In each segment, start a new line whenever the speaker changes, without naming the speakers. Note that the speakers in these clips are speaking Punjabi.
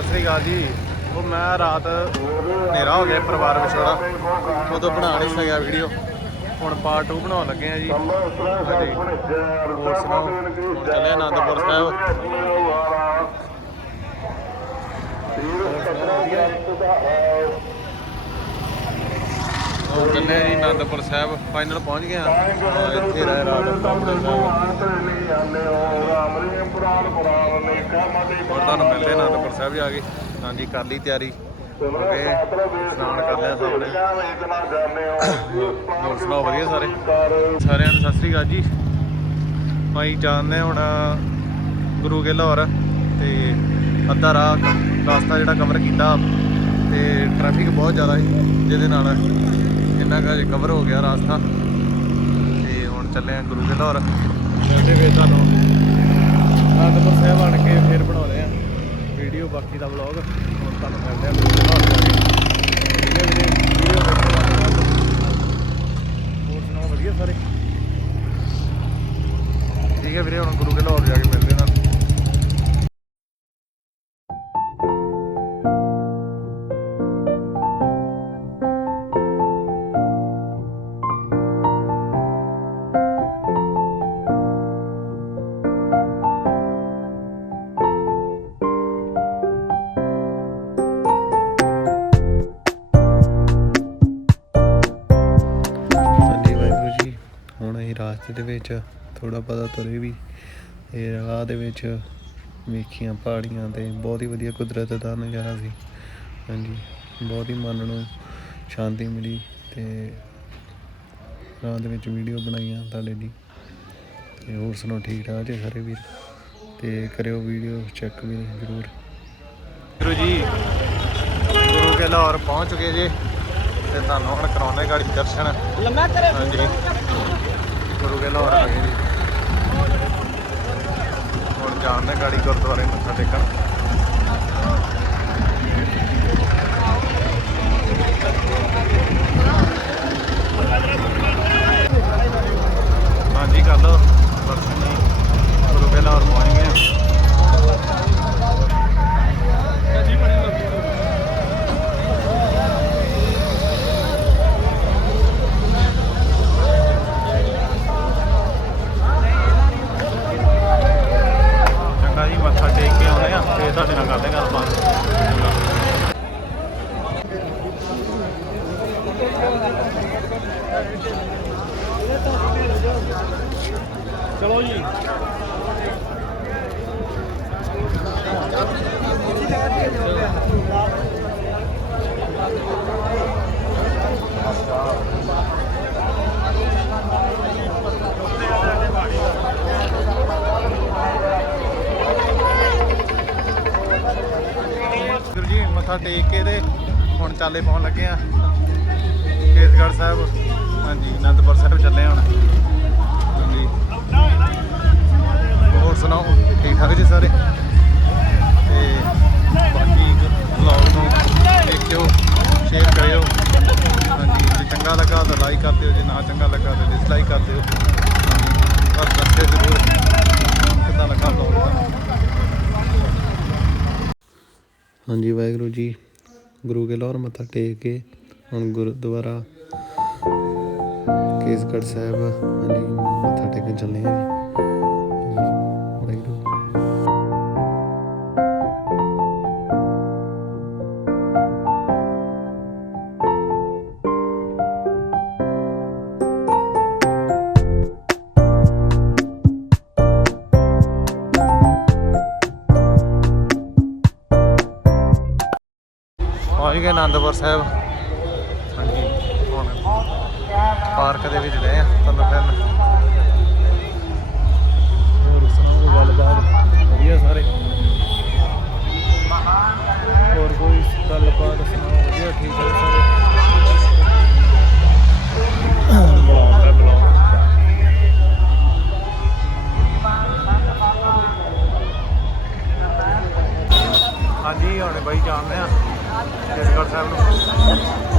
ਸਤਿ ਸ੍ਰੀ ਅਕਾਲ ਜੀ। ਉਹ ਮੈਂ ਰਾਤ ਹਨੇਰਾ ਹੋ ਗਿਆ ਪਰਿਵਾਰ ਵਿਛੋੜਾ ਉਦੋਂ ਬਣਾ ਨਹੀਂ ਸਕਿਆ ਵੀਡੀਓ ਹੁਣ ਪਾਰਟ 2 ਬਣਾਉਣ ਲੱਗੇ ਆ ਜੀ। ਹਾਂਜੀ ਹੋਰ ਸੁਣਾਓ ਹੁਣ ਚੱਲੇ ਆਨੰਦਪੁਰ ਸਾਹਿਬ ਹੁਣ ਚੱਲੇ ਜੀ ਆਨੰਦਪੁਰ ਸਾਹਿਬ? ਫਾਈਨਲ ਪਹੁੰਚ ਗਏ ਆ? ਹਾਂ, ਇੱਥੇ ਰਹਿ ਰਾਤ ਹੋਰ ਤੁਹਾਨੂੰ ਮਿਲਦੇ ਆਨੰਦਪੁਰ ਸਾਹਿਬ ਜਾ ਕੇ ਹਾਂਜੀ ਕਰ ਲਈ ਤਿਆਰੀ। ਗਏ ਇਸ਼ਨਾਨ ਕਰ ਲਿਆ ਸਭ ਨੇ ਹੋਰ ਸੁਣਾਓ ਵਧੀਆ ਸਾਰੇ? ਸਾਰਿਆਂ ਨੂੰ ਸਤਿ ਸ੍ਰੀ ਅਕਾਲ ਜੀ। ਭਾਈ ਜਾਣਦੇ ਹੁਣ ਗੁਰੂ ਕੇ ਲਾਹੌਰ ਤੇ ਅੱਧਾ ਰਾਹ ਰਸਤਾ ਜਿਹੜਾ ਕਵਰ ਕੀਤਾ ਤੇ ਟ੍ਰੈਫਿਕ ਬਹੁਤ ਜ਼ਿਆਦਾ ਸੀ ਜਿਹਦੇ ਨਾਲ ਇੰਨਾ ਕੁ ਕਵਰ ਹੋ ਗਿਆ ਰਸਤਾ। ਤੇ ਹੁਣ ਚੱਲੇ ਆ ਗੁਰੂ ਕੇ ਲਾਹੌਰ ਮਿਲਦੇ ਵੇ ਤੁਹਾਨੂੰ ਅਨੰਦਪੁਰ ਸਾਹਿਬ ਆਣ ਕੇ ਫੇਰ ਬਣਾਉਂਦੇ ਆ। ਵੀਡੀਓ, ਬਾਕੀ ਦਾ ਵਲੌਗ ਹੁਣ ਤੁਹਾਨੂੰ ਮਿਲਦੇ ਆ ਗੁਰੂ ਕੇ ਲਾਹੌਰ ਜਾ ਕੇ। ਠੀਕ ਹੈ ਵੀਰੇ, ਵੀਡੀਓ ਦੇਖੋ ਹੋਰ ਸੁਣਾਓ, ਵਧੀਆ ਸਾਰੇ? ਠੀਕ ਹੈ ਵੀਰੇ, ਹੁਣ ਗੁਰੂ ਕੇ ਲਾਹੌਰ ਜਾ ਕੇ ਮਿਲਦੇ ਰਾਸਤੇ ਦੇ ਵਿੱਚ ਥੋੜਾ ਪਤਾ ਤੁਰੇ ਵੀ ਇਹ ਰਾਹ ਦੇ ਵਿੱਚ ਵੇਖੀਆਂ ਪਹਾੜੀਆਂ ਤੇ ਬਹੁਤ ਹੀ ਵਧੀਆ ਕੁਦਰਤ ਦਾ ਨਜ਼ਾਰਾ ਸੀ। ਹਾਂਜੀ ਬਹੁਤ ਹੀ ਮਨ ਨੂੰ ਸ਼ਾਂਤੀ ਮਿਲੀ ਤੇ ਰਾਹ ਦੇ ਵਿੱਚ ਵੀਡੀਓ ਬਣਾਈਆਂ ਤੁਹਾਡੇ ਲਈ। ਤੇ ਹੋਰ ਸੁਣਾਓ ਠੀਕ ਠਾਕ ਜੀ ਸਾਰੇ ਵੀਰ? ਤੇ ਕਰਿਓ ਵੀਡੀਓ ਚੈੱਕ ਵੀ ਜ਼ਰੂਰ। ਗੁਰੂ ਜੀ ਗੁਰੂ ਕੇ ਲਾਹੌਰ ਪਹੁੰਚ ਗਏ ਜੇ ਤੇ ਤੁਹਾਨੂੰ ਹੁਣ ਕਰਾਉਣੇ ਗਾੜੀ ਦਰਸ਼ਨ।
ਲੰਮਾ ਕਰੇ
ਹਾਂਜੀ। ਗੁਰੂ ਕੇ ਲਾਹੌਰ ਆ ਗਏ ਜੀ। ਹੁਣ ਜਾਣਦੇ ਗਾੜੀ ਗੁਰਦੁਆਰੇ ਮੱਥਾ ਟੇਕਣ। ਹਾਂਜੀ, ਕਰ ਲਓ। ਦਰਸ਼ਨ ਜੀ ਗੁਰੂ ਕੇ ਲਾਹੌਰ ਪਹੁੰਚ ਗਏ ਹਾਂ। ਚੰਗਾ ਜੀ ਮੱਥਾ ਟੇਕ ਕੇ ਆਉਂਦੇ ਆ ਫੇਰ ਤੁਹਾਡੇ ਨਾਲ ਕਰਦੇ ਹਾਂ ਗੱਲਬਾਤ
ਚਲੋ ਜੀ
ਗੁਰੂ ਜੀ, ਮੱਥਾ ਟੇਕ ਕੇ ਤੇ ਹੁਣ ਚਾਲੇ ਪਾਉਣ ਲੱਗੇ ਆ। ਕੇਸਗੜ੍ਹ ਸਾਹਿਬ। ਹਾਂਜੀ, ਅਨੰਦਪੁਰ ਸਾਹਿਬ ਚੱਲੇ ਹੁਣ। ਹਾਂਜੀ। ਹੋਰ ਸੁਣਾਓ, ਠੀਕ ਠਾਕ ਜੀ ਸਾਰੇ? ਤੇ ਬਾਕੀ ਵਲੌਗ ਨੂੰ ਦੇਖਿਓ ਸ਼ੇਅਰ ਕਰਿਓ ਹਾਂਜੀ ਜੇ ਚੰਗਾ ਲੱਗਾ ਤਾਂ ਲਾਈਕ ਕਰ ਦਿਓ ਜੇ ਨਾ ਚੰਗਾ ਲੱਗਾ ਤਾਂ ਡਿਸਲਾਈਕ ਕਰ ਦਿਓ ਹਾਂਜੀ, ਪਰ ਦੱਸਿਓ ਜ਼ਰੂਰ ਕਿੱਦਾਂ ਲੱਗਾ ਵਲੌਗ ਹਾਂਜੀ ਵਾਹਿਗੁਰੂ ਜੀ। ਗੁਰੂ ਕੇ ਲਾਹੌਰ ਮੱਥਾ ਟੇਕ ਕੇ ਹੁਣ ਗੁਰਦੁਆਰਾ ਕੇਸਗੜ੍ਹ ਸਾਹਿਬ ਹਾਂਜੀ ਮੱਥਾ ਟੇਕਣ ਚੱਲੇ ਹਾਂ। ਗਏ ਆਨੰਦਪੁਰ ਸਾਹਿਬ। ਹਾਂਜੀ। ਹੁਣ ਪਾਰਕ ਦੇ ਵਿੱਚ ਰਹੇ ਆ, ਤੁਹਾਨੂੰ ਫਿਰ ਹੋਰ ਸੁਣਾਓ, ਗੱਲਬਾਤ? ਵਧੀਆ ਸਾਰੇ? ਕੇਸਗੜ੍ਹ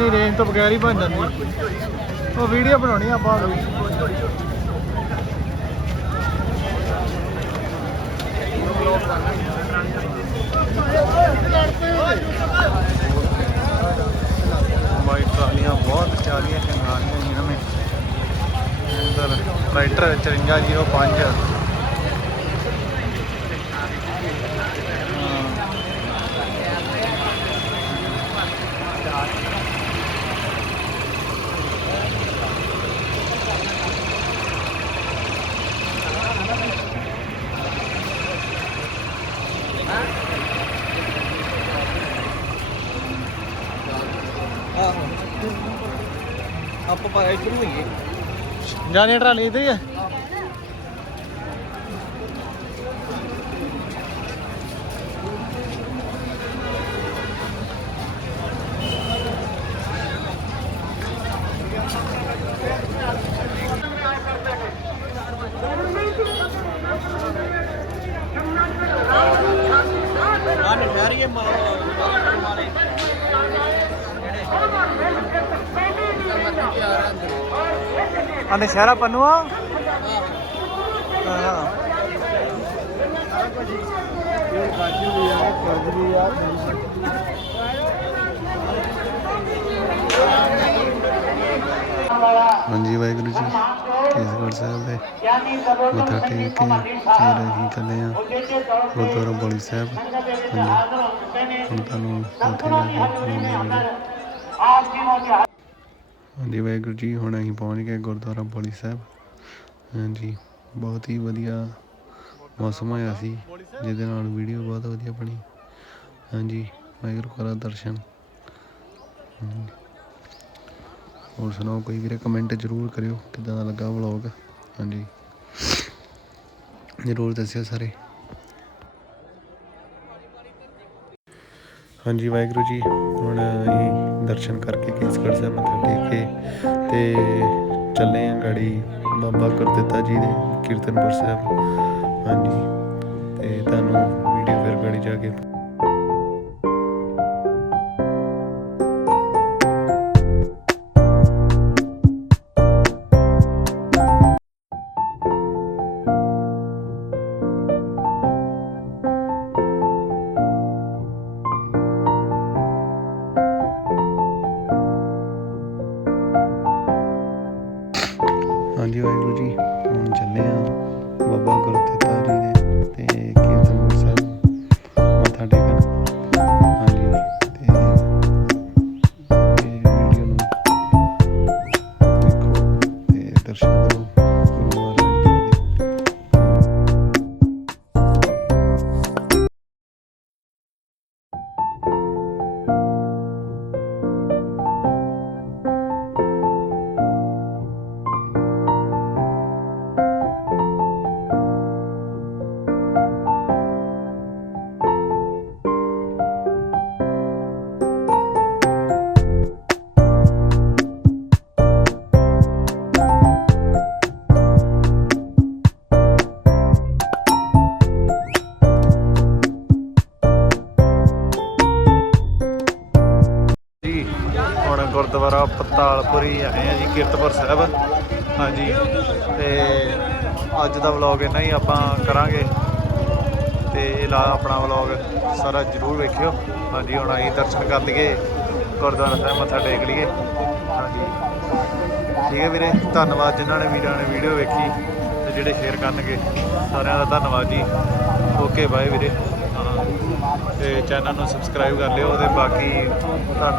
ਨਹੀਂ ਰੇਂਜ ਤੋਂ ਬਗੈਰ ਹੀ ਬਣ ਜਾਂਦੀ ਉਹ ਵੀਡੀਓ ਬਣਾਉਣੀ ਆ ਬਾਅਦ ਟਰਾਲੀਆਂ ਬਹੁਤ ਚਾਲੀਆਂ ਚੰਗਾਲੀਆਂ ਹੋਈਆਂ ਨੇ ਅੰਦਰ ਟਰੈਕਟਰ 5405 ਹਾਂ।
ਆਹੋ ਆਪਾਂ ਪਾਇਆ ਸ਼ੁਰੂ ਹੋਈਏ।
ਜਾਨੀ ਟਰਾਲੀ ਇੱਥੇ ਹੀ ਆ
ਆ ਨਸ਼ਾਰੀਏ ਮਾਲੇ
ਆਂਦੇ ਸ਼ਹਿਰਾ ਪੰਨੂਆ
ਹਾਂਜੀ ਵਾਹਿਗੁਰੂ ਜੀ, ਕੇਸਗੜ੍ਹ ਸਾਹਿਬ ਦੇ ਮੱਥਾ ਟੇਕ ਕੇ ਫਿਰ ਅਸੀਂ ਚੱਲੇ ਆ ਗੁਰਦੁਆਰਾ ਬੋਲੀ ਸਾਹਿਬ। ਹਾਂਜੀ। ਹੁਣ ਤੁਹਾਨੂੰ ਉੱਥੇ ਜਾ ਕੇ ਮਿਲਾਂਗੇ ਵੀਡੀਓ। ਹਾਂਜੀ, ਵਾਹਿਗੁਰੂ ਜੀ, ਹੁਣ ਅਸੀਂ ਪਹੁੰਚ ਗਏ ਗੁਰਦੁਆਰਾ ਬੋਲੀ ਸਾਹਿਬ। ਹਾਂਜੀ, ਬਹੁਤ ਹੀ ਵਧੀਆ ਮੌਸਮ ਹੋਇਆ ਸੀ, ਜਿਹਦੇ ਨਾਲ ਵੀਡੀਓ ਬਹੁਤ ਵਧੀਆ ਬਣੀ। ਹਾਂਜੀ, ਵਾਹਿਗੁਰੂ ਕਰਾ ਦਰਸ਼ਨ। ਹੋਰ ਸੁਣਾਓ, ਕੋਈ ਵੀਰੇ ਕਮੈਂਟ ਜ਼ਰੂਰ ਕਰਿਓ, ਕਿਦਾਂ ਦਾ ਲੱਗਾ ਵਲੌਗ ਹਾਂਜੀ। ਜ਼ਰੂਰ ਦੱਸਿਓ ਸਾਰੇ। ਹਾਂਜੀ, ਵਾਹਿਗੁਰੂ ਜੀ। ਹੁਣ ਅਸੀਂ ਦਰਸ਼ਨ ਕਰਕੇ ਕੇਸਗੜ੍ਹ ਸਾਹਿਬ ਮੱਥਾ ਟੇਕ ਕੇ ਤੇ ਚੱਲੇ ਆਂ ਗਾੜੀ ਬਾਬਾ ਗੁਰਦਿੱਤਾ ਜੀ ਦੇ ਕੀਰਤਨਪੁਰ ਸਾਹਿਬ। ਹਾਂਜੀ, ਤੇ ਤੁਹਾਨੂੰ ਵੀਡੀਓ ਫਿਰ ਗਾੜੀ ਜਾ ਕੇ ਹਾਂਜੀ ਵਾਹਿਗੁਰੂ ਜੀ, ਹੁਣ ਚੱਲੇ ਆ ਬਾਬਾ ਗੁਰਦਿੱਤਾ ਜੀ ਦੇ ਤੇ ਕੀਰਤਨਪੁਰ ਸਾਹਿਬ ਮੱਥਾ ਟੇਕਣ। ਹਾਂਜੀ, ਤੇ ਇਹ ਵੀਡੀਓ ਨੂੰ ਦੇਖੋ ਤੇ ਦਰਸ਼ਨ
ਗੁਰਦੁਆਰਾ ਪਤਾਲਪੁਰੀ ਆਏ ਆ ਜੀ, ਕੀਰਤਪੁਰ ਸਾਹਿਬ। ਹਾਂਜੀ। ਤੇ ਅੱਜ ਦਾ ਵਲੌਗ ਇੰਨਾ ਹੀ ਆਪਾਂ ਕਰਾਂਗੇ। ਤੇ ਇਹ ਲਾ ਆਪਣਾ ਵਲੌਗ ਸਾਰਾ ਜਰੂਰ ਵੇਖਿਓ। ਹਾਂਜੀ, ਹੁਣ ਅਸੀਂ ਦਰਸ਼ਨ ਕਰ ਲਈਏ। ਗੁਰਦੁਆਰਾ ਸਾਹਿਬ ਮੱਥਾ ਟੇਕ ਲਈਏ। ਹਾਂਜੀ। ਠੀਕ ਹੈ ਵੀਰੇ, ਧੰਨਵਾਦ ਜਿਨ੍ਹਾਂ ਨੇ ਵੀਰਾਂ ਨੇ ਵੀਡੀਓ ਵੇਖੀ ਤੇ ਜਿਹੜੇ ਸ਼ੇਅਰ ਕਰਨਗੇ। ਸਾਰਿਆਂ ਦਾ ਧੰਨਵਾਦ ਜੀ। ਓਕੇ, ਬਾਏ ਵੀਰੇ। ਹਾਂ। ਤੇ ਚੈਨਲ ਨੂੰ ਸਬਸਕ੍ਰਾਈਬ ਕਰ ਲਿਓ ਤੇ ਬਾਕੀ ਧੰਨਵਾਦ।